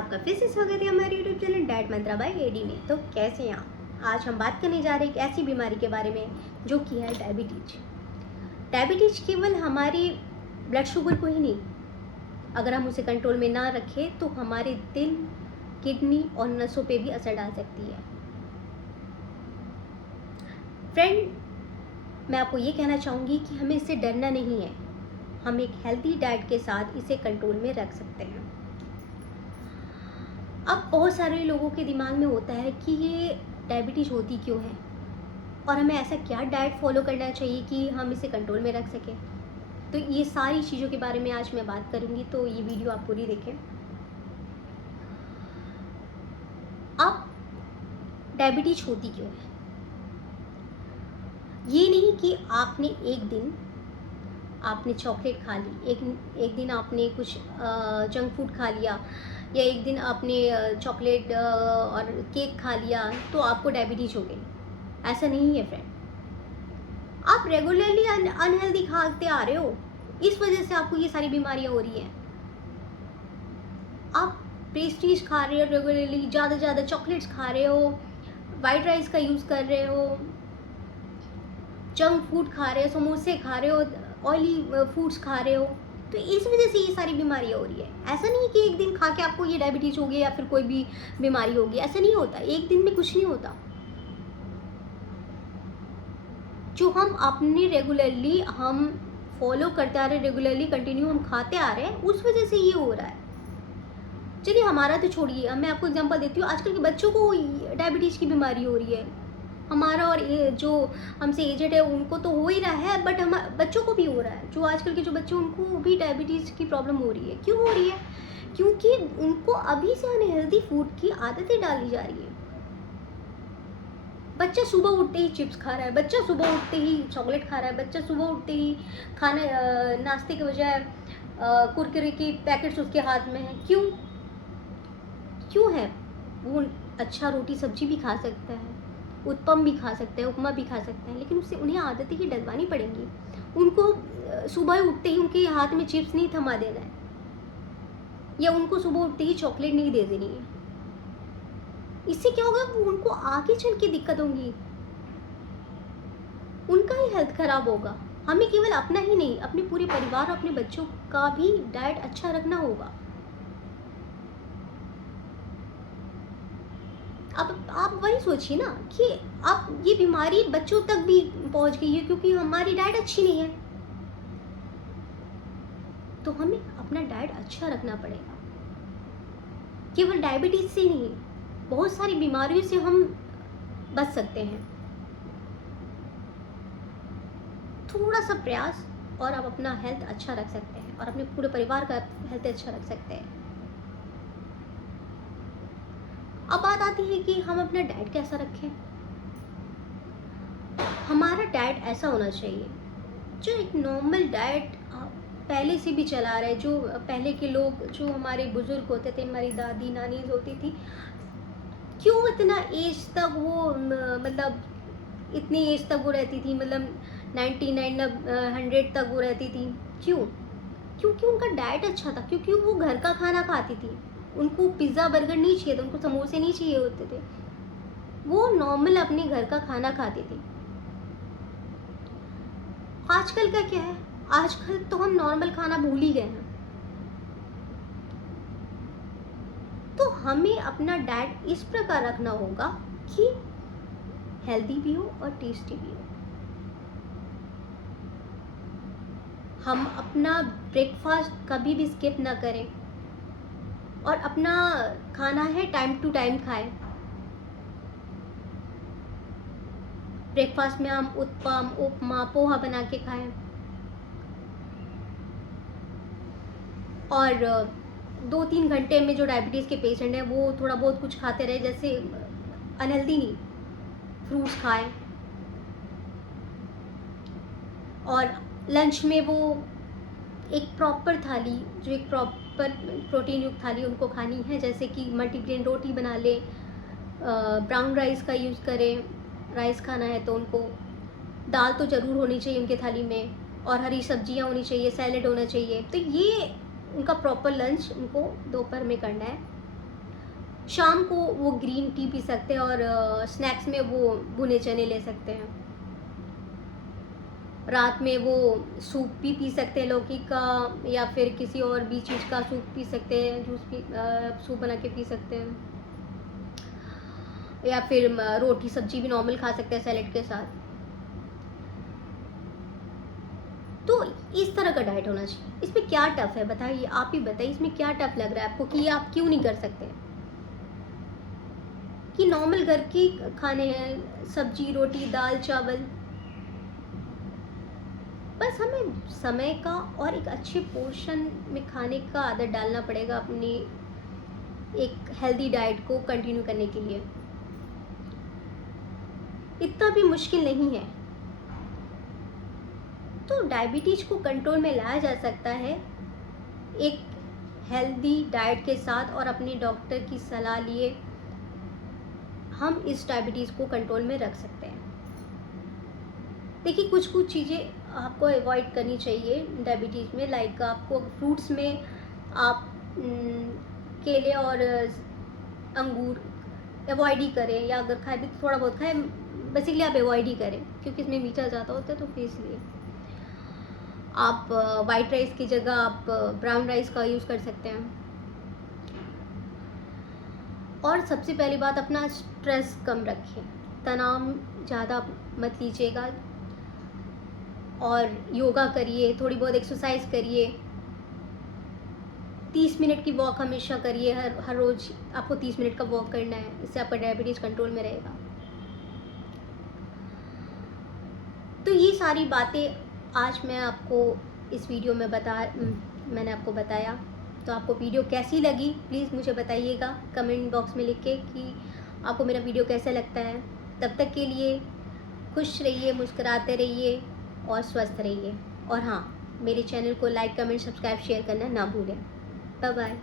आपका फिर से स्वागत है हमारे यूट्यूब चैनल डैट मंत्रा बाय एडी में। तो कैसे हैं आप? आज हम बात करने जा रहे हैं एक ऐसी बीमारी के बारे में जो कि है डायबिटीज। डायबिटीज केवल हमारे ब्लड शुगर को ही नहीं, अगर हम उसे कंट्रोल में ना रखें तो हमारे दिल, किडनी और नसों पे भी असर डाल सकती है। फ्रेंड, मैं आपको ये कहना चाहूँगी कि हमें इससे डरना नहीं है। हम एक हेल्दी डाइट के साथ इसे कंट्रोल में रख सकते हैं। अब बहुत सारे लोगों के दिमाग में होता है कि ये डायबिटीज़ होती क्यों है और हमें ऐसा क्या डाइट फॉलो करना चाहिए कि हम इसे कंट्रोल में रख सकें। तो ये सारी चीज़ों के बारे में आज मैं बात करूँगी, तो ये वीडियो आप पूरी देखें। अब डायबिटीज़ होती क्यों है? ये नहीं कि आपने एक दिन आपने चॉकलेट खा ली, एक दिन आपने कुछ जंक फूड खा लिया, या एक दिन आपने चॉकलेट और केक खा लिया तो आपको डायबिटीज़ हो गई। ऐसा नहीं है फ्रेंड। आप रेगुलरली अनहेल्दी खाते आ रहे हो, इस वजह से आपको ये सारी बीमारियां हो रही हैं। आप पेस्ट्रीज खा रहे हो रेगुलरली, ज़्यादा से ज़्यादा चॉकलेट्स खा रहे हो, वाइट राइस का यूज़ कर रहे हो, जंक फूड खा रहे हो, समोसे खा रहे हो, ऑयली फूड्स खा रहे हो, तो इस वजह से ये सारी बीमारियां हो रही है। ऐसा नहीं कि एक दिन खा के आपको ये डायबिटीज़ हो गई या फिर कोई भी बीमारी होगी, ऐसा नहीं होता। एक दिन में कुछ नहीं होता। जो हम अपने रेगुलरली हम फॉलो करते आ रहे, रेगुलरली कंटिन्यू हम खाते आ रहे हैं, उस वजह से ये हो रहा है। चलिए हमारा तो छोड़िए, मैं आपको एग्जांपल देती हूँ। आजकल के बच्चों को डायबिटीज़ की बीमारी हो रही है। हमारा और जो हमसे एजेड है उनको तो हो ही रहा है, बट हम बच्चों को भी हो रहा है। जो आजकल के जो बच्चे, उनको भी डायबिटीज़ की प्रॉब्लम हो रही है। क्यों हो रही है? क्योंकि उनको अभी से अनहेल्दी फूड की आदतें डाली जा रही है। बच्चा सुबह उठते ही चिप्स खा रहा है, बच्चा सुबह उठते ही चॉकलेट खा रहा है, बच्चा सुबह उठते ही खाने नाश्ते के बजाय कुरकुरे की पैकेट्स उसके हाथ में है। क्यों है? वो अच्छा रोटी सब्जी भी खा सकता है, उत्पम भी खा सकता है, उपमा भी खा सकता है, लेकिन उससे उन्हें आदतें ही डलवानी पड़ेंगी। उनको सुबह उठते ही उनके हाथ में चिप्स नहीं थमा देना है, या उनको सुबह उठते ही चॉकलेट नहीं दे देनी है। इससे क्या होगा? उनको आगे चल के दिक्कत होगी, उनका ही हेल्थ खराब होगा। हमें केवल अपना ही नहीं, अपने पूरे परिवार और अपने बच्चों का भी डाइट अच्छा रखना होगा। अब आप वही सोचिए ना कि अब ये बीमारी बच्चों तक भी पहुंच गई है क्योंकि हमारी डाइट अच्छी नहीं है। तो हमें अपना डाइट अच्छा रखना पड़ेगा। केवल डायबिटीज से नहीं, बहुत सारी बीमारियों से हम बच सकते हैं। थोड़ा सा प्रयास और आप अपना हेल्थ अच्छा रख सकते हैं और अपने पूरे परिवार का हेल्थ अच्छा रख सकते हैं। अब बात आती है कि हम अपना डाइट कैसा रखें। हमारा डाइट ऐसा होना चाहिए जो एक नॉर्मल डाइट पहले से भी चला रहा है। जो पहले के लोग, जो हमारे बुजुर्ग होते थे, हमारी दादी नानी होती थी, क्यों इतना एज तक वो मतलब इतनी एज तक वो रहती थी, मतलब 99 100 तक वो रहती थी। क्यों? क्योंकि उनका डाइट अच्छा था, क्योंकि वो घर का खाना खाती थी। उनको पिज़्ज़ा बर्गर नहीं चाहिए था, उनको समोसे नहीं चाहिए होते थे। वो नॉर्मल अपने घर का खाना खाती थी। आजकल का क्या है? आजकल तो हम नॉर्मल खाना भूल ही गए हैं। तो हमें अपना डाइट इस प्रकार रखना होगा कि हेल्दी भी हो और टेस्टी भी हो। हम अपना ब्रेकफास्ट कभी भी स्किप ना करें और अपना खाना है टाइम टू टाइम खाएं। ब्रेकफास्ट में हम उत्पम, उपमा, पोहा बना के खाएं। और 2-3 घंटे में जो डायबिटीज़ के पेशेंट हैं वो थोड़ा बहुत कुछ खाते रहे, जैसे अनहेल्दी नहीं, फ्रूट्स खाएं। और लंच में वो एक प्रॉपर थाली, जो एक प्रॉपर प्रोटीन युक्त थाली उनको खानी है, जैसे कि मल्टीग्रेन रोटी बना ले, ब्राउन राइस का यूज़ करें। राइस खाना है तो उनको दाल तो ज़रूर होनी चाहिए उनके थाली में, और हरी सब्जियां होनी चाहिए, सैलेड होना चाहिए। तो ये उनका प्रॉपर लंच उनको दोपहर में करना है। शाम को वो ग्रीन टी पी सकते हैं और स्नैक्स में वो भुने चने ले सकते हैं। रात में वो सूप भी पी सकते हैं लौकी का, या फिर किसी और भी चीज़ का सूप पी सकते हैं, जूस पी सूप बना के पी सकते हैं, या फिर रोटी सब्जी भी नॉर्मल खा सकते हैं सैलेड के साथ। तो इस तरह का डाइट होना चाहिए। इसमें क्या टफ है बताइए, आप ही बताइए इसमें क्या टफ लग रहा है आपको कि ये आप क्यों नहीं कर सकते? कि नॉर्मल घर की खाने हैं, सब्जी रोटी दाल चावल, बस हमें समय का और एक अच्छे पोर्शन में खाने का आदत डालना पड़ेगा अपनी एक हेल्दी डाइट को कंटिन्यू करने के लिए। इतना भी मुश्किल नहीं है। तो डायबिटीज को कंट्रोल में लाया जा सकता है एक हेल्दी डाइट के साथ, और अपने डॉक्टर की सलाह लिए हम इस डायबिटीज़ को कंट्रोल में रख सकते हैं। देखिए कुछ कुछ चीज़ें आपको अवॉइड करनी चाहिए डायबिटीज़ में, लाइक आपको फ्रूट्स में आप केले और अंगूर अवॉइड ही करें, या अगर खाए भी तो थोड़ा बहुत खाएं, बेसिकली आप अवॉइड ही करें क्योंकि इसमें मीठा ज़्यादा होता है, तो फिर इसलिए आप वाइट राइस की जगह आप ब्राउन राइस का यूज़ कर सकते हैं। और सबसे पहली बात, अपना स्ट्रेस कम रखें, तनाव ज़्यादा मत लीजिएगा, और योगा करिए, थोड़ी बहुत एक्सरसाइज करिए, 30 मिनट की वॉक हमेशा करिए, हर रोज़ आपको 30 मिनट का वॉक करना है, इससे आपका डायबिटीज़ कंट्रोल में रहेगा। तो ये सारी बातें आज मैं आपको इस वीडियो में मैंने आपको बताया। तो आपको वीडियो कैसी लगी प्लीज़ मुझे बताइएगा कमेंट बॉक्स में लिख के कि आपको मेरा वीडियो कैसा लगता है। तब तक के लिए खुश रहिए, मुस्कुराते रहिए और स्वस्थ रहिए। और हाँ, मेरे चैनल को लाइक कमेंट सब्सक्राइब शेयर करना ना भूलें। Bye bye.